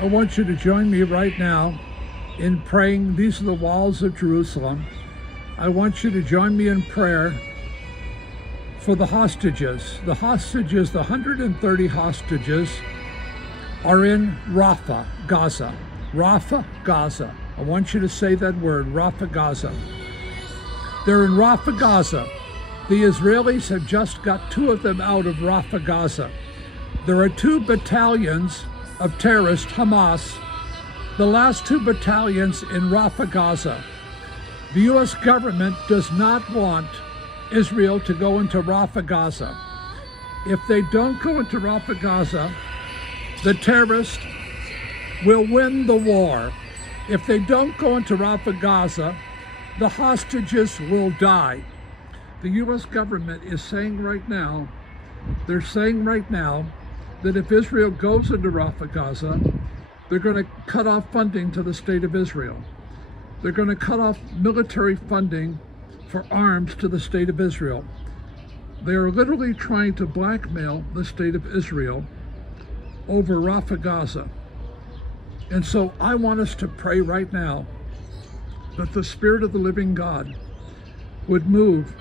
I want you to join me right now in praying. These are the walls of Jerusalem. I want you to join me in prayer for the hostages. The hostages, the 130 hostages, are in Rafah, Gaza. Rafah, Gaza. I want you to say that word, Rafah, Gaza. They're in Rafah, Gaza. The Israelis have just got 2 of them out of Rafah, Gaza. There are 2 battalions of terrorists, Hamas, the last 2 battalions in Rafah, Gaza. The U.S. government does not want Israel to go into Rafah, Gaza. If they don't go into Rafah, Gaza, the terrorists will win the war. If they don't go into Rafah, Gaza, the hostages will die. The U.S. government is saying right now, they're saying right now that if Israel goes into Rafah, Gaza, they're going to cut off funding to the state of Israel. They're going to cut off military funding for arms to the state of Israel. They are literally trying to blackmail the state of Israel over Rafah, Gaza. And so I want us to pray right now that the Spirit of the living God would move.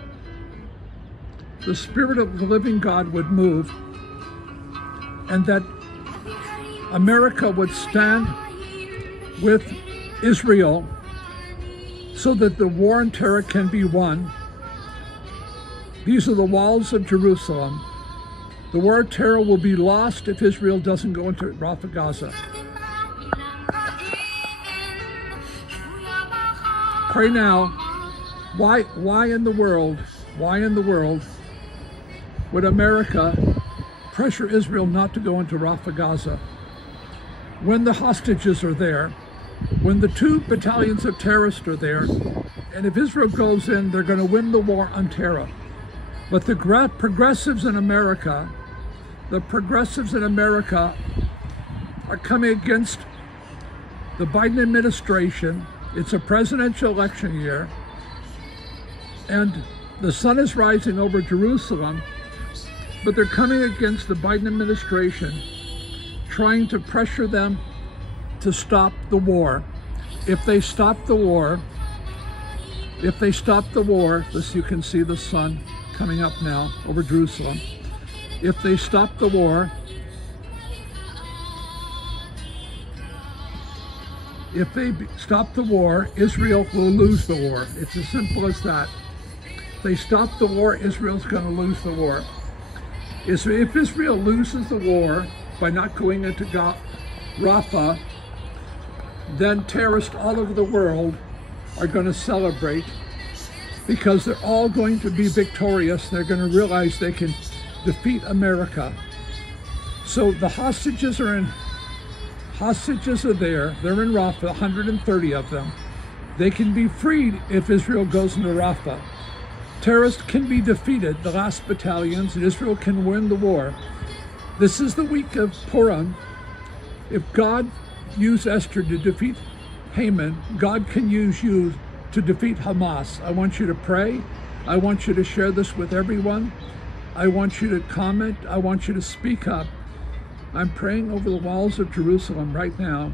The Spirit of the living God would move, and that America would stand with Israel so that the war on terror can be won. These are the walls of Jerusalem. The war on terror will be lost if Israel doesn't go into Rafah, Gaza. Pray now. Why in the world would America pressure Israel not to go into Rafah, Gaza when the hostages are there, when the 2 battalions of terrorists are there, and if Israel goes in, they're going to win the war on terror. But the progressives in America, are coming against the Biden administration. It's a presidential election year, and the sun is rising over Jerusalem, but they're coming against the Biden administration, trying to pressure them to stop the war. If they stop the war, this, you can see the sun coming up now over Jerusalem. If they stop the war, Israel will lose the war. It's as simple as that. If they stop the war, Israel's going to lose the war. If Israel loses the war by not going into Rafah, then terrorists all over the world are going to celebrate, because they're all going to be victorious. They're going to realize they can defeat America. So the hostages are there. They're in Rafah, 130 of them. They can be freed if Israel goes into Rafah. Terrorists can be defeated, the last battalions, and Israel can win the war. This is the week of Purim. If God used Esther to defeat Haman, God can use you to defeat Hamas. I want you to pray. I want you to share this with everyone. I want you to comment. I want you to speak up. I'm praying over the walls of Jerusalem right now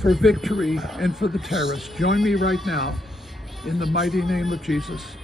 for victory and for the terrorists. Join me right now in the mighty name of Jesus.